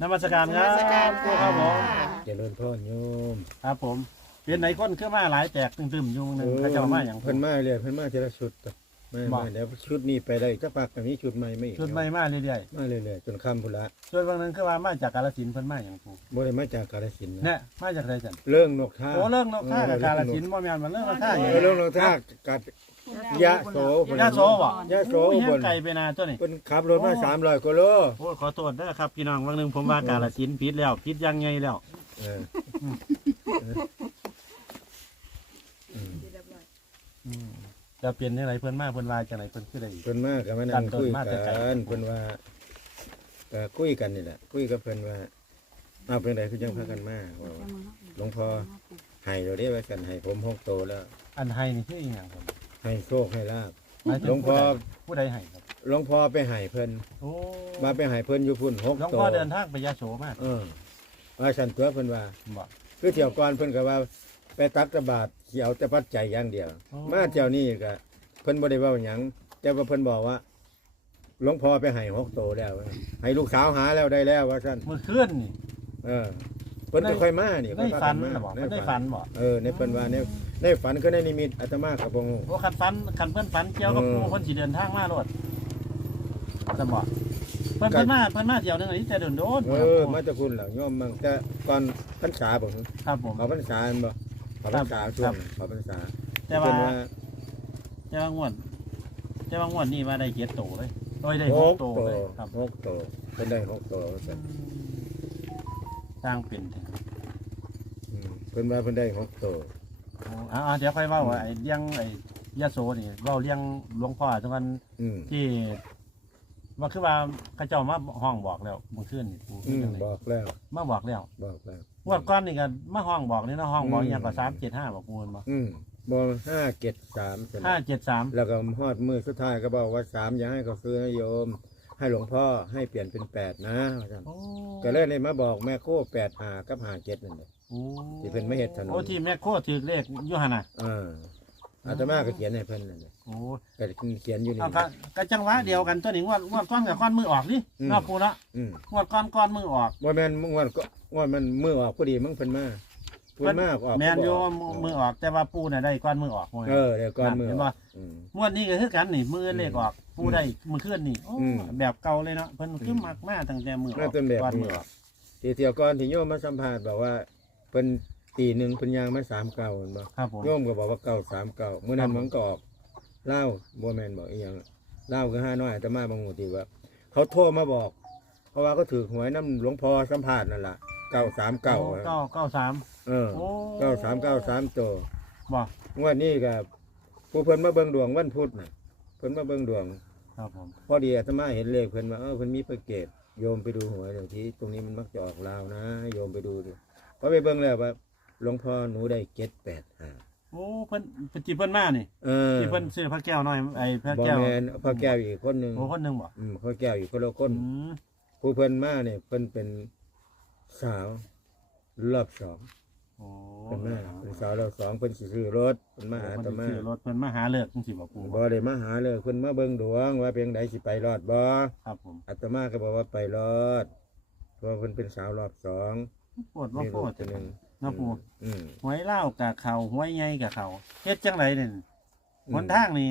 นมัสการครับนมัสการครูครับผมค่ะเจริญพรโยมครับผมเป็นไหนคนขึ้นมาหลายแตกตึมๆอยู่หนึงเขาเจะมาอย่างเพิ่นมาเลยเพิ่นมาทีละชุดต่อมาบ่มาเดี๋ยวชุดนี้ไปได้จักพักก็มีชุดใหม่มาอีกชุดใหม่มาเรื่อยมาเรื่อยๆจนค่ำพุ่นละๆส่วนบางนึงคือว่ามาจากกาฬสินธุ์เพิ่นมาอย่างครูบ่ได้มาจากกาฬสินธุ์นะเนี่ยมาจากไรจันเรื่องนกท่าโอ้เรื่องนกท่ากับกาฬสินธุ์บ่แม่นมันเรื่องนกท่าอย่างเออเรื่องนกท่ากัด ยะโสพุ่นยาโสบ่ยะโสโอ้ยบนไก่ไปนาตัวนี้ เพิ่นขับรถมา300กิโลโอ้ยขอโทษเด้อครับพี่น้องบางนึงผมว่ากาฬสินธุ์ผิดแล้วผิดยังไงแล้ว เอออืมอืมจะเปลี่ยนยังไงเพิ่นมาเพิ่นว่าจังไดเพิ่นคือได้เพิ่นมาก็มานั่งคุยกันเพิ่นว่าก็คุยกันนี่แหละ คุยกับเพิ่นว่าเอาเป็นไดคือจังพากันมาว่าหลวงพ่อให้เราได้ว่ากันให้ผมหกโตแล้วอันให้นี่คืออีหยังครับ ให้โชคให้ลาบ หมายถึหลวงพ่อ ผู้ใดให้ครับหลวงพ่อไปให้เพิ่นโอ้มาไปให้เพิ่นอยู่พุ่นหกหลวงโตพ่อเดินทางไปยาโสมาเออว่าฉันตัวเพิ่นว่าบ่คือเที่ยวก่อนเพิ่นก็ว่า ไปตักตะบาทสิเอาแต่ปัจจัยอย่างเดียว อ๋อ มาเที่ยวนี้ก็เพิ่นบ่ได้เว้าหยังแต่ว่าเพิ่นบอกว่าหลวงพ่อไปให้หกโตแล้วให้ลูกสาวหาแล้วได้แล้วว่าซั่นมื้อคืนนี่เออ เพิ่นก็ค่อยมานี่ในค่อยพาฝักันนมาน่ะบ่ในฝันบ่เออในเพิ่นว่าในในฝันก็ในนิมิตอาตมาก็บ่ฮู้ โอ้คันฝันคันเพิ่นฝันเกี่ยวกับเออผู้เพิ่นสิเดินทางมาโลดจะบ่เพิ่นเพิ่นมาเพิ่นมาเที่ยวหนึงอันนี้แต่โดนๆเออมาแตะคุณแล้วโยมมันแต่ก่อนพรรษาบ่ครับผมเขาพรรษาอันบ่เขาพรรษาช่วงเขาพรรษาแต่ว่าเพิ่นว่า แต่ว่างวดแต่ว่างวดนี้ว่าได้เจ็ดโตเลยโดยได้หหกกโตโตเลยครับหกโตเพิ่นได้หกโตว่าซั่น สร้างเป็นถึงอืมเพิ่นว่าเพิ่นได้หกโตอ๋อเดี๋ยวค่อยเว้าไอ้เลี้ยงไอ้ยะโสนี่เว้าเลี้ยงหลวงพ่อจังวันอืมที่ว่าคือว่าเขาเจ้ามาห้องบอกแล้วเมื่อคืนนี่ปูอืมจังไดบอกแล้วมาบอกแล้วบอกแล้ว งวดก้อนนี่ก็มาห้องบอกนี่เนาะห้องบอกอืม อหย่างก็สามเจ็ดห้าบอกปูนบ่อืมบอกห้าเจ็ดสามซั่นห้าเจ็ดสามแล้วก็ฮอดมือสุดท้ายก็บอกว่าสามอย่าให้เขาซื้อนะโยม ให้หลวงพ่อให้เปลี่ยนเป็นแปดนะว่าซั่นโอ้ก็เลยเลยมาบอกแม่โคแปดหากับหาเจ็ดนั่นแหละโอ้ที่เพิ่นไม่เฮ็ดถนนโอ้ที่แม่โคถือเลขอยูหันน่ะอ่าอาตมาก็เขียนให้เพิ่นนั่นแหละโอ้ก็เขียนอยู่นี่ เอาก็ก็จังหวะเดียวกันตัวนี้งวดงวดก้อนกับก้อนมือออกนี่อืม เนาะปูเนาะอืมงวดก้อนก้อนมือออกว่าแม่นมึงวันก็ว่ามันมือออกพอดีมึงเพิ่นมาเพิ่นมาออกแมนอยู่ว่ามือออกแต่ว่าปูน่ะได้ก้อนมือออกเออเดี๋ยวก่อนมือเห็นอบ่อกอืม งวดนี้ก็คือกันนี่มือเลขออก ปูได้มือเคลื่อนนี่โอ้อืม แบบเก่าเลยเนาะเพิ่นคือมักมาตั้งแต่มือออน่ากเป็นแบบก้อนนี้มือออกทีเที่ยวก่อนที่โยมมาสัมภาษณ์บอกว่าเพิ่นตีหนึ่งเพิ่นยางมาสามเก่าเห็นบ่ครับผม โยมก็บอกว่าเก่าสามเก่าเมื่อนั้นครับมันก็ออกเล่าบ่แม่นบอกอีหยังเล่าคือห้าน้อยอาตมาบางหูตีว่า เขาโทรมาบอก เพราะว่าเขาถือหวยน้ำหลวงพ่อสัมภาษณ์นั่นล่ะเก้าสามเก้าโอ้เก้าเก้าสามเออโอ้เก้าสามเก้าสามตัวบ่งวดนี้ก็ผู้เพิ่นมาเบิ่งดวงวันพุธน่ะเพิ่นมาเบิ่งดวง ครับผมพอดีอาตมาเห็นเลขเพิ่นว่าเออเพิ่นมีประเกตโยมไปดูหวยเดี๋ยวทีตรงนี้มันมักจะออกลาวนะ โยมไปดูดิพอไปเบิ่งแล้วว่าหลวงพ่อหนูได้เจ็ดแปดห้าโอ้เพิ่นเพิ่นที่เพิ่นมานี่เออที่เพิ่นซื้อพระแก้วน้อยไอ้พระบ่แก้วแม่นพระแก้วอีกคนหนึ่งโอ้คนหนึงบ่อืมพระแก้วอีกคนละคนอืมผู้เพิ่นมาเนี่ยเพิ่นเป็นสาวรอบสอง โอ้เพิ่นมาเป็นสาวรอบสองเพิ่นสิซื้อรถเพิ่นมาหาเพิ่นอาตมาซื้อรถเพิ่นมาหาเลิกจังซี่บ่ปูบ่ได้มาหาเลยเพิ่นมาเบิ่งดวงว่าเพียงใดสิไปรอดบ่ครับผมอาตมาก็บอกว่าไปรอดเพราะว่าเพิ่นเป็นสาวรอบสองปวดบ่มีปลูวกดตัวหนึงเนาะปูอืมหวยเล่าวกับเขาหวยใหญ่กับเขาเฮ็ดจังไรเนี่ยหนทางนี่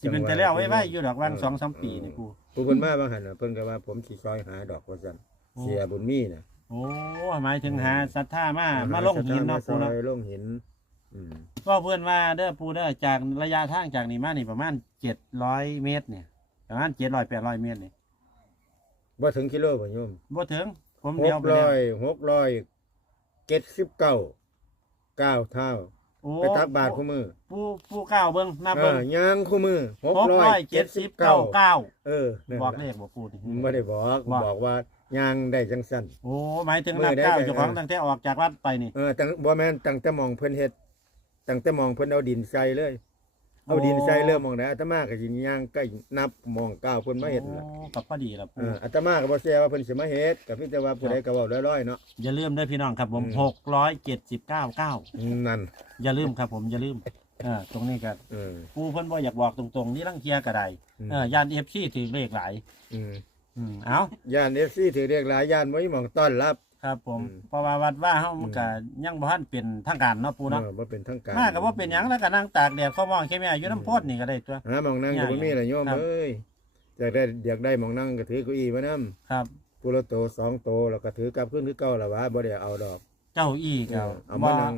สิเป็นแต่แล้วไว้ไว้อยู่ดอกวันสองสามปีนี่ปูผู้เพิ่นมาบางหันน่ะเพิ่นก็ว่าผมสิซอยหาดอกว่าซั่นเสียบุญมีน่ะ โอ้หมายถึงหาศรัทธามามาลงหินเนาะซปูอเนาะยลงหินอืมก็เพื่อนว่าเด้อปูเด้อจากระยะทางจากนี่มานี่ประมาณเจ็ดร้อยเมตรเนี่ยประมาณเจ็ดร้อยแปดร้อยเมตรนี่บ่ถึงกิโลบ่โยมบ่ถึง ผมหเดียวกไปแล้ร้วอยหกร้อยเจ็ดสิบเก้าเก้าเท่าโอ้ไปตักบาทคู่มือปูปูเก้าเบิ้งนับเอเบิ้งอย่างคู่มือหกหกร้อร้อยยเจ็เจ็ดดสิสิบบเก้าเก้าเก้าเออนั่นบอกล่ะเลขบ่ปูนี่ไม่ได้บอกว่าบอกว่า ย่างได้จังสั้นโอ้หมายถึงมื้นัอบใดเก้าก็ เจ้าของตั้งแต่ออกจากวัดไปนี่เออตั้งบ่แม่นตั้งแต่มองเพิ่นเฮ็ดตั้งแต่มองเพิ่นเอาดินใส่เลย เอาดินใส่เริ่มมองได้อาตมาก็สิย่างใกล้นับมองก้าวเพิ่นมาเฮ็ดนั่นล่ะ โอ้กับพอดีละเอปูออาตมาก็บ่แซ่ว่าเพิ่นสิมาเฮ็ดก็เพียงแต่ว่าผู้ใดก็เว้าลอยๆเนาะ อย่าลืมด้วยพี่น้องครับผมอืม หกร้อยเจ็ดสิบเก้าเก้านั่นอย่าลืมครับผมอย่าลืมเออตรงนี้ก็เออ ปูเพิ่นบ่อยากบอกตรงๆ นี่ลังเทียก็ได้อืม เออยานเอฟซีถือเลขหลาย อืม ออืมเอาย่าน FC ถือเรียกหลายย่านบ่มีหม่องต้อนรับ ครับ ผมอืม เพราะว่าวัดว่าเฮามันก็ยังบ่ทันเป็นทางการเนาะปูเนาะเออบ่เป็นทางการมาก็บ่เป็นหยังแล้วก็นั่งตากแดดเขามองแค่แม่อยู่น้ำโพดนี่ก็ได้ตัว หาหม่องนั่งก็บ่มีล่ะโยมครับ เอ้ยอยากได้อยากได้หม่องนั่งก็ถือเก้าอี้มานํครับผู้ละโตสองโตแล้วก็ถือกลับขึ้นคือเก่าล่ะว่าบ่ได้เอาดอกเจ้าอี้เอก็อเอาบ่มานั่ง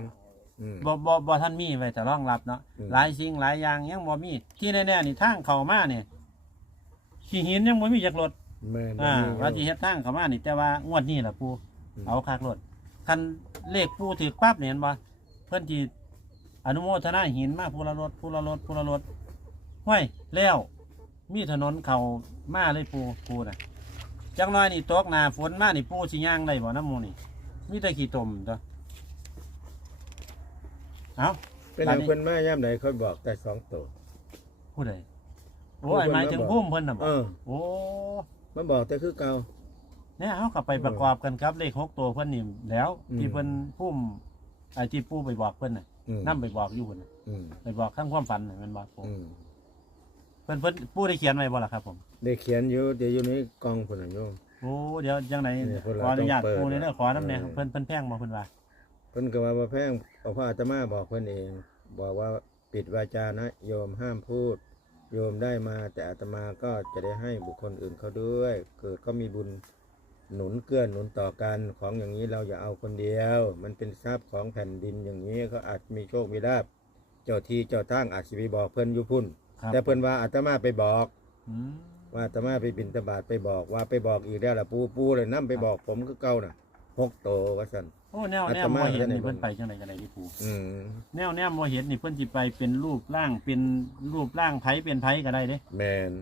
อืม บ่บ่บ่ท่านมีไว้แต่รองรับเนาะอืม หลายสิ่งหลายอย่างยังบ่มีที่แน่ๆนี่ทางเข้ามานี่ขี้หินยังบ่มีจักรถ แม่นอ่าบ่มีว่าสิเฮ็ดทางเข้ามานี่แต่ว่างวดนี้ล่ะปูอืมเอาคักรถคันเลขปูถือปั๊บเนี่ยเห็นบ่เพิ่นสิอนุโมทนาหินมาผู้ละรถผู้ละรถผู้ละรถห้วยแล้ว มีถนนเข้ามาเลยปูปูน่ะจังน้อยนี่ตกหน้าฝนมานี่ปูสิย่างได้บ่น้ำหมูนี่มีแต่ขี้ตมตัวเอาเป็นอย่างเพิ่นมายามใดเขาบอกแต่สองโตผู้ใดโอ้ยหมายถึงพุ่มเพิ่นน่ะบ่เออโอ้ มันบอกแต่คือเก่า เนี่ยเอากลับไปประกอบกันครับเลขหกตัวเพิ่นนี่แล้ว อืม ที่เพิ่นพุ่มไอ้ที่ปู่ไปบอกเพิ่นน่ะอืมนํไปบอกอยู่เพิ่นน่ะอืมไปบอกข้างความฝันน่ะแมันบอกผมอืมเพิ่นเพิ่นปู่ได้เขียนไว้บ่ล่ะครับ ผม ได้เขียนอยู่เดี๋ยวอยู่ในกล่องพุ่นน่ะโยม โอ้เดี๋ยวจังไดเนี่ยเพิ่นขออนุญาตต้องเปิดปู่เลยเด้อขอน้ำแน่เออ เพิ่นเพิ่นแพงบ่เพิ่นว่าเพิ่นก็ว่าบ่แพงเอาพระอาตมาบอกเพิ่นเอง บอกว่าปิดวาจานะโยมห้ามพูด โยมได้มาแต่อาตมาก็จะได้ให้บุคคลอื่นเขาด้วย เกิดก็มีบุญหนุนเกื้อหนุนต่อกันของอย่างนี้เราอย่าเอาคนเดียว มันเป็นทรัพย์ของแผ่นดินอย่างนี้เขาอาจมีโชคมีลาภเจ้าที่เจ้าทางอาจสิไปบอกเพิ่นอยู่พุ่นครับแต่เพิ่นว่าอาตมาไปบอกอืมว่าอาตมาไปบินตบาทไปบอกว่าไปบอกอีกแล้วล่ะปูปูเลยนํไปบอกผมคือเก่าน่ะหกโตว่าซั่น โอ้แนวแนวอาตมาบ่เห็นได้นี่ไหนเพิ่นไปจังไดจังไดที่ปู่อืมแนวแนวบ่เห็นนี่เพิ่นสิไปเป็นรูปร่างเป็นรูปร่างไผเป็นไผก็ได้เด้แมน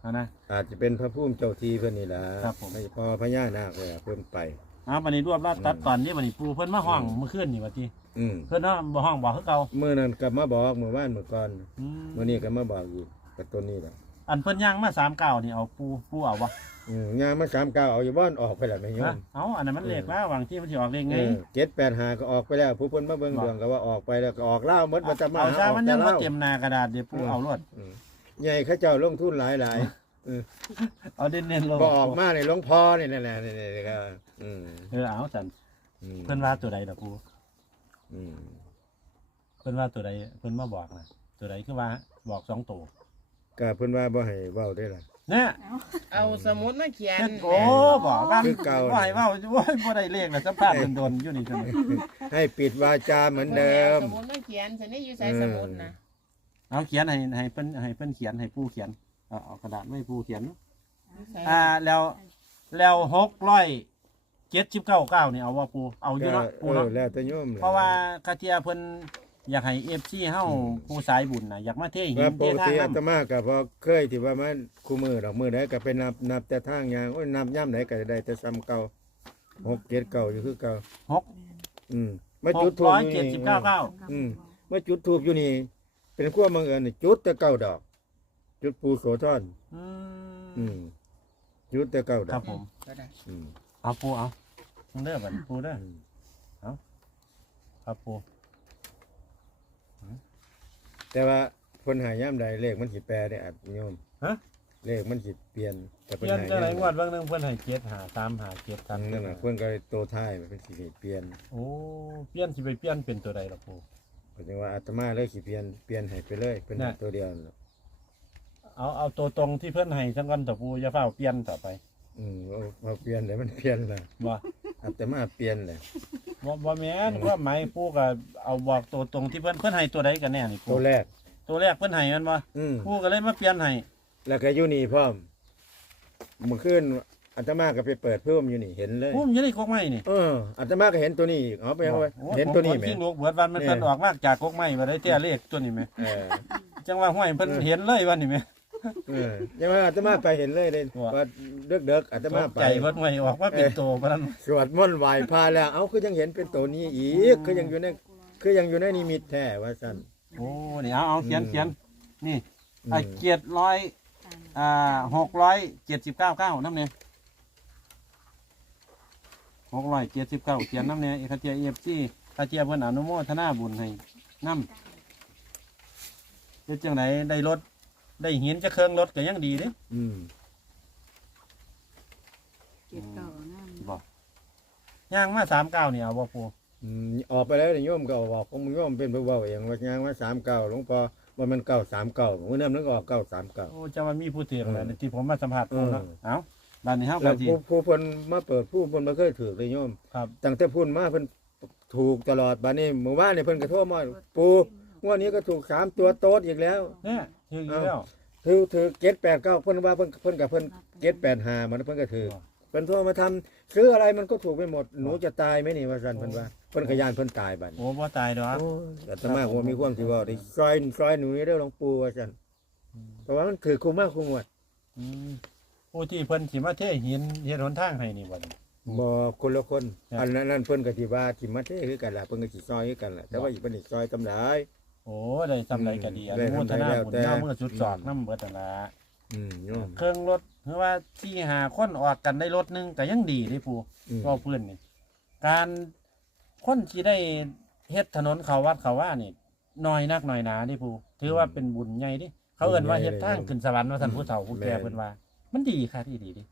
เอานะ อาจจะเป็นพระพุ่มเจ้าทีเพื่อนนี่ล่ะครับผม ให้พอพญานาคเลยอะเพิ่นไป เอาบัดนี้รวบรัดตัดอืมตอนนี้บัดนี้ปู่เพิ่นมาห้องเมื่อคืนนี่ว่าติอืมเพิ่นเนาะบ่ห้องบอกคือเก่าเมื่อนั้นกลับมาบอกเมื่อวานเมื่อก่อนอืมเมื่อนี้ก็มาบอกอีกกับตัวนี้แหละ อันเพิ่นย่างมาสามเก้านี่เอาปูปูเอาวะอืมงานมาสามเก้าเอาอยู่บ้านออกไปแล้วไม่ยอนะมเอาอันนั้นมันเลขแล้ววางที่มันสิออกเลขไง เจ็ดแปดหาก็ออกไปแล้ว ผู้เพิ่นมาเบิ่งบอกดวงก็ว่าออกไปแล้วก็ออกเล่าวหมดมาจะมาเอาหาซะออกมันแต่ยังบ่เล่าวเต็มหน้ากระดาษเดี๋ยวปูอืมเอารวดอืมใหญ่เข้าเจ้าลงทุนหลายหลายเอาเน้นๆลงบ่ออกมาในหลวงพ่อนี่แหละนี่ๆก็อืมเออเอาจันอืมเพิ่นว่าตัวใดดอกปูอืมเพิ่นว่าตัวใดเพิ่นมาบอกนะตัวใดคือว่าบอกสองตัว ก็เพิ่นว่าบ่ให้เว้าได้ล่ะ เนี่ยเอาสมุดมาเขียนเฮ็ดโอ้บอกว่าคือเก่าบ่ให้เว้าโอ้ยบ่ได้เลขแล้วสัมภาษณ์โดนๆอยู่นี่จังให้ปิดวาจาเหมือนเดิม สมุดมาเขียนฉันนี่อยู่ใส่สมุดนะเอาเขียนให้ให้เพิ่นให้เพิ่นเขียนให้ปูเขียนเอาเอากระดาษไม่ปูเขียนอยู่ใส่อ่าแล้วแล้วหกร้อยเจ็ดสิบเก้าเก้านี่เอาว่าปูเอาอยู่ก็เนาะปูเอเนาะอแล้วแต่โยมแหลเพราะว่าคาเทียเพิ่น อยากให้เอฟซีเฮาอืมผู้สายบุญน่ะอยากมาเทหิว่านปเทกทางติอาตน้ำมาก็พอเคยที่ว่ามันคู่มือดอกมือได้ก็ไปนับนับแต่ทางยางโอ้ยนับย่ำไหนก็ได้แต่ซ้ำเก่าหกเจ็ดเก่าอยู่คือเก่าหกอืมมาหจุดกทูบร้อยอยู่เจ็ดนี่สิบเก้าเก้าอืมมาจุดทูบอยู่นี่ เป็นขั้วบังเอิญนี่จุดแต่เก้าดอก จุดปูโสธรอือืมมจุดแต่เก้าดคอรักบผมก็ได้อืมเอาปูเอาเด้อบัดปูเด้อ อืม ครับปู แต่ว่าคนหาย่ำใดเลขมันสิแปรได้อัดโยมฮะ เลขมันสิเปลี่ยนแต่เปเพิ่นลี่ยนหาจะไหนย่ำงวดเบางหนึงเพิ่นให้เจ็ดหาสามหาเจ็ดสามนั่นน่ะเพิ่นก็เลยโตท้ายมันเป็นสิเปลี่ยนโอ้เปลี่ยนสิไปเปลี่ยนเป็นตัวใดล่ะปู เพราะว่าอาตมาเลยสิเปลี่ยนเปลี่ยนให้ไปเลยเป็นน่ะ ตัวเดียวนั่นแหละเอาเอาตัวตรงที่เพิ่นให้จังก่อนต่อปูอย่าเฝ้าเปลี่ยนต่อไปอืมเอาเอาเปลี่ยนเลยมันเปลี่ยนละบ่อาตมาเปลี่ยนเลย บ่บ่แม่นความหมายปูก็เอาบอกตัวตรงที่เพิ่นเพิ่นให้ตัวใดกันแน่นี่ปูตัวแรก ตัวแรกเพิ่นให้มันบ่อืมปูก็เลยมาเปลี่ยนให้แล้วก็อยู่นี่พร้อมเมื่อคืนอาตมาก็ไปเปิดเพิ่มอยู่นี่เห็นเลยปูมันอยู่ในกกไม้นี่เอออาตมาก็เห็นตัวนี้อีกเอาไปเอาไว้โอ้เห็นตัวนี้ผมไหม ขี้ลูกเบิดวันมันเนี่ยเพิ่นออกมาจากกกไม้บ่ได้แต่เลขตัวนี้แหมเออจังว่าห้วยเพิ่นเห็นเลยวันนี้แหม เออยังว่าอาตมาไปเห็นเลยเลยว่าว่าเด็กเด็กๆอาตตมากไปใจเพิ่นห้วยออกมาเป็นโตปานนั้นสวดมนต์ไหว้พระแล้ว เอาคือยังเห็นเป็นตัวนี้อีกคือยังอยู่ในคือยังอยู่ในนิมิตแท้ว่าซั่น โอ้นี่เอาเอาเขียนอืม เขียนนี่อืมอะเกียรติร้อยอ่าหกร้อยเจ็ดสิบเก้าเก้าน้ำเนี่ยหกร้อยเจ็ดสิบเก้าเขียนน้ำเนี่ยเอคาเจียเอฟซีคาเจียเพิ่นอนุโมทนาบุญให้น้ำเฮ็ดจังไหนได้รถ ได้หินจะเครื่องรถก็ยังดีเด้อืมเจ็ดเก้าก็งามบอก ย่างมาสามเก้านี่เอาบ่ปูอืมออกไปแล้วนี่โยมก็เอาบอกของมึงโยมเป็นผู้เว้าเองว่ายางว่า39หลวงพ่อว่ามัน939มื้อนั้นมันก็ออก939โอ้จะมามีผู้ถืออะไรเออที่ผมมาสัมผัสปูเนาะเออ เอ้าบ้านนี้เฮาแล้ก็วสิ ผู้ผู้เพิ่นมาเปิดผู้เพิ่นบ่เคยถือเลยโยมครับ ตั้งแต่พุ่นมาเพิ่นถูกตลอดบัดนี้เมื่อวานนี่เพิ่นก็โทรมาปู่ งวดนี้ก็ถูกสามตัวโต๊ดอีกแล้ว เนี่ยถืออยู่แล้ว ถือถือ789เพิ่นว่าเพิ่นเพิ่นกับเพิ่น785มันเพิ่นก็ถือเพิ่นโทรมาทำซื้ออะไรมันก็ถูกไปหมดหนูจะตายไหมนี่ว่าซั่นเพิ่นว่าเพิ่นก็ย่านเพิ่นตายบัดนี้โอ้บ่ตายดอกโอ้ยแต่ตมาผมมีความที่ว่าได้ซอยซอยหนูนี่เด้อหลวงปู่ว่าซั่นเพราะว่ามันถือคุ้มมากคุ้มงวดอืมผู้ที่เพิ่นสิมาเทหินเฮ็ดหนทางให้นี่บ่นี่ บ่คนละคน ครับ อันนั้นนั่นเพิ่นก็สิว่าสิมาเทคือกันล่ะเพิ่นก็สิซอยคือกันล่ะแต่ว่าอีกเพิ่นสิซอยกำไร โอ้ได้ทำไรก็ดีอได้นุโมทนาทำไรแล้วบุญแต่ย่อมือสุดสอดน้ำเบิดนั่นละอืมโยมเครื่องรถเพราะว่าที่หาคนออกกันได้รถหนึงก็ยังดีเด้ปูอืมก็เพื่อนนี่การคนที่ได้เฮ็ดถนนเขาวัดเขาว่านี่น้อยนักน้อยหนาเดิปูถือว่าเป็นบุญใหญ่เดิเขาเอิ้นว่าเฮ็ดทางขึ้นสวรรค์ว่าท่านผู้เฒ่าผู้แก่เพิ่นว่า มันดีค่ะที่ดีดิ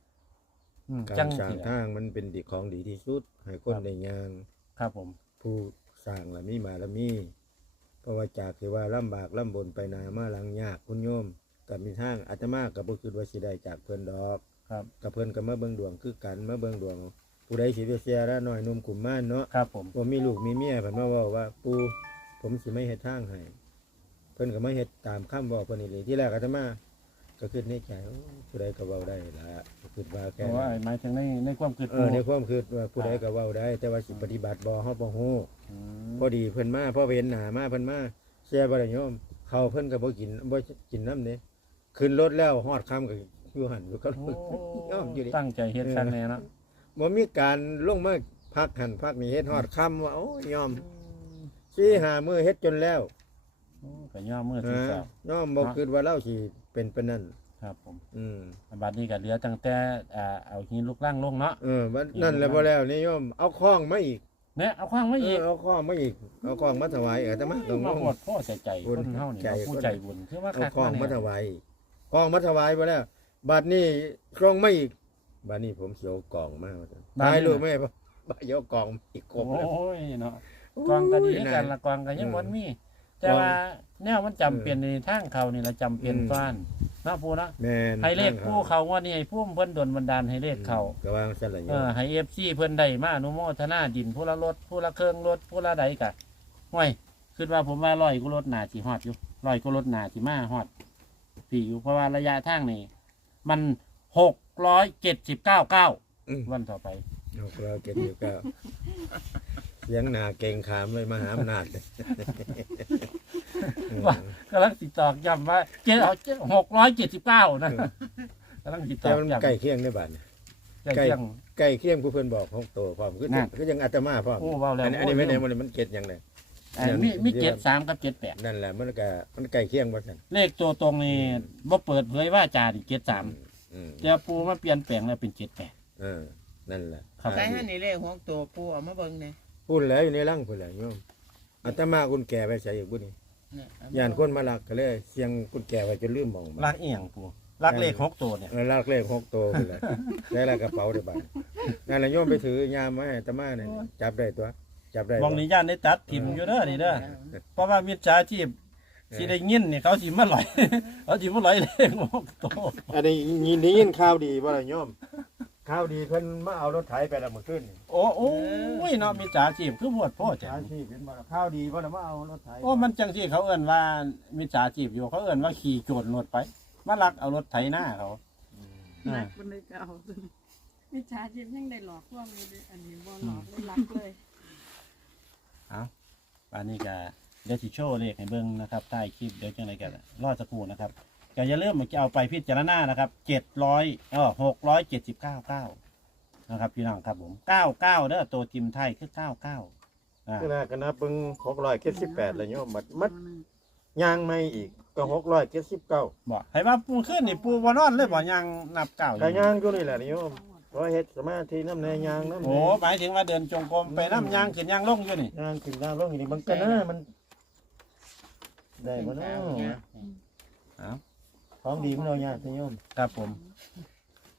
อืมกาจัรงสร้างสิล่ะทางมันเป็นดีของดีที่สุดให้คนได้ย่างครับผม ผู้สร้างละมีมาละมีเพ ราะว่าจากที่ว่าลำบากลำบนไปนามาหลังยากคุณโยมก็มีทางอาตมาก็บ่คิดว่าสิได้จากเพิ่นดอกครับกับเพิ่นก็มาเบิ่งดวงคือกันมาเบิ่งดวง ผู้ใดสิไปเสียแล้วน้อยหนุ่มกลุ่มม่านเนาะครับผมผมมีลูกมีเมียเพิ่นมาเว้าว่าปู่ผมสิไม่เฮ็ดทางให้เพิ่นก็มาเฮ็ดตามคำบอกเพิ่นนี่เลยที่แรกอาตมา ก็คิดในใจโอ้ผู้ใดก็เว้าได้ล่ะก็คิดว่าแค่เพราะว่าไอ้หมายถึงในในความคิดเอปูอในความคิดว่าผู้ใดก็เว้าได้ แต่ว่าสิปฏิบัติบ่เฮาบ่ฮู้อืพอดีเพิ่นมาพอเห็นหน้ามาเพิ่นมาเสียบ่ได้โยมเขาวเพิ่นก็บ่กินบ่กินน้ำเด้ขึ้นรถแล้วฮอดค่ำก็อยู่หั่นอยู่กับโอ้โยมอยู่ดิ ตั้งใจเฮ็ดคันแน่เนาะบ่มีการลงมาพักหันพักนี่เฮ็ดฮอดค่ำว่าโอ้ยยอมสี่หามื้อเฮ็ดจนแล้วโอ้ก็ย่อมือสุดนะสอดยอมบ่คิดว่าเราสิ เป็นปานนั้น ครับผมอืม บัดนี้ก็เหลือตั้งแต่อ่าเอาหินลูกล่างลงเนาะ เออวันนั่นแหละบ่แล้วนี่โยมเอาข้องมาอีกเนี่ยเอาข้างไว้เออีอกเอาข้องมาอีก เอาข้องมาถวายเออแต่มาลงมาลงหมดพ่อใจใจบุคญนเฮานี่ใจ เราผู้คนใจบุญคือว่าเอาคักข้องมามาถเนี่ยวายอีกข้องมาถวายไปแล้วบัดนี้ครองมาอีกบัดนี้ผมเสียวกล่องมาว่าซั่นตายลูกแม่บ่บ่เสียวกล่องอีกกบแล้วโอ้ยเนาะกองก็ดีคือกันละกองก็ยังบ่มี แต่ว่าแนวมันจำเป็นในทางเขานี่ละจำเป็นฟ้านเนาะปูเนาะแม่นให้เลขผู้เขาว่านี่ให้ผู้เพิ่นดลบันดาลให้เลขเขาก็ว่าซั่นล่ะโยเอมอให้ FC เพิ่นได้มาอนุโมทนาดินผู้ละรถผู้ละเครื่องรถผู้ละใดกะห้วยคิดว่าผมว่าร้อยกูรถหนาสิฮอดอยู่ร้อยกูรถหนาสิมาฮอดพี่อยู่เพราะว่าระยะทางนี่มันหกร้อยเจ็ดสิบเก้าเก้าอืมวันต่อไป หกร้อยเจ็ดสิบเก้า เสียงหนาเก่งขามเลยมหาอำนาจว่ากำลังติดตอกย้ำว่าเจ็ดหกร้อยเจ็ดสิบเก้านะกำลังติดตแต่อกมันย้ำใกล้เคียงได้บาดใกล้เคียง ใกล้เคียงผู้เพิ่นบอกของโตพร้อมคือนั่นคือยังอาตมาพร้อมโอ้เว้าแล้วอันอันนี้ไม่ได้มันมันเก็ดหยังไงอันมีมีเจ็ดสามกับเจ็ดแปดนั่นแหละมันก็มันใกล้เคียงบ่ซั่นเลขตัวตรงนี่บ่เปิดเผยว่าจาดิเจ็ดสามอืมเดี๋ยวปูมาเปลี่ยนแปลงแล้วเป็นเจ็ดแปด เออนั่นแหละครับใส่ให้นี่เลขหกตัวปูเอามาเบิ่งเนี่ย พูดแล้วอยู่ในร่างพุ่นแหละโยมอาตมาคุณแก่ไปใส่อีกบุนี่เนี่ยเอมย่านคนมาลักก็เลยเสียงคุณแก่ไว้จนลืมมองรักเอียงปูรักเลขหกตัวเนี่ยเออลักเลขหกโตวพุ่นแหละได้ละกระเป๋าได้บาดนั่นแหละโยมไปถือยามมาให้อาตมาเนี่ยจับได้ตัว จับได้มองนี้ย่านได้ตัดทิมอยู่เด้อนี่เด้อเพราะว่ามิจฉาชีพสิได้ยินนี่เขาสิมาหลอยเขาสิมาหลอยเลขหกตัวอันนี้ยินดียินข่าวดีบ่ล่ะโยม ข่าวดีเพิ่นมาเอารถไถไปแล้วเมื่อคืนนี่โอ้โอ้ยเนาะมิจฉาชีพคือหวดพ่อจ้ะอาชีพเป็นบ่ล่ะข่าวดีบ่ล่ะมาเอารถไถโอ้มันจังที่เขาเอิ่นว่ามิจฉาชีพอยู่เขาเอิ่นว่าขี่โจรรถไป มาลักเอารถไถหน้าเขาหนักบนเลยเก่ามิจฉาชีพยังได้หลอกพวกนี้เลยอันนี้บ่หลอกเลยรักเลยอันนี้ก็เดี๋ยวสิโชว์เลขให้เบิ่งนะครับใต้คลิปเดี๋ยวจังไดกันรอสักครู่นะครับ ก็อย่าลืมจะเอาไปพิจารณานะครับเจ็ดร้อยเออหกร้อยเจ็ดสิบเก้าเก้านะครับพี่น้องครับผมเก้าเก้าเด้อตัวจิมไทยคือเก้าเก้าอ่าคือน่ากันนับเบิ่ง678แล้วโยมบัดมัดย่างใหม่อีกก็679บอกให้ว่าปูขึ้นนี่ปูบ่นอนเลยบ่ยังนับเก้าอก็ยู่ย่างอยู่นี่แหละโยมเพราะเฮ็ดสมาธิน้ำในย่างน้ำโอ้หมายถึงว่าเดินจงกรมไปน้ำยางขึ้นยางลงอยู่นี่ย่างขึ้นย่างลงอยู่นี่มันก็น่ามัน ได้บ่เนาะ เอา ของดีมันเอายากโยมครับผม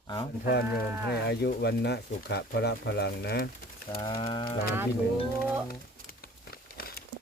เอาพรโยมให้อายุวันนะสุขะพละพลังนะ สา รางวัลที่หนึ่ง สาธุ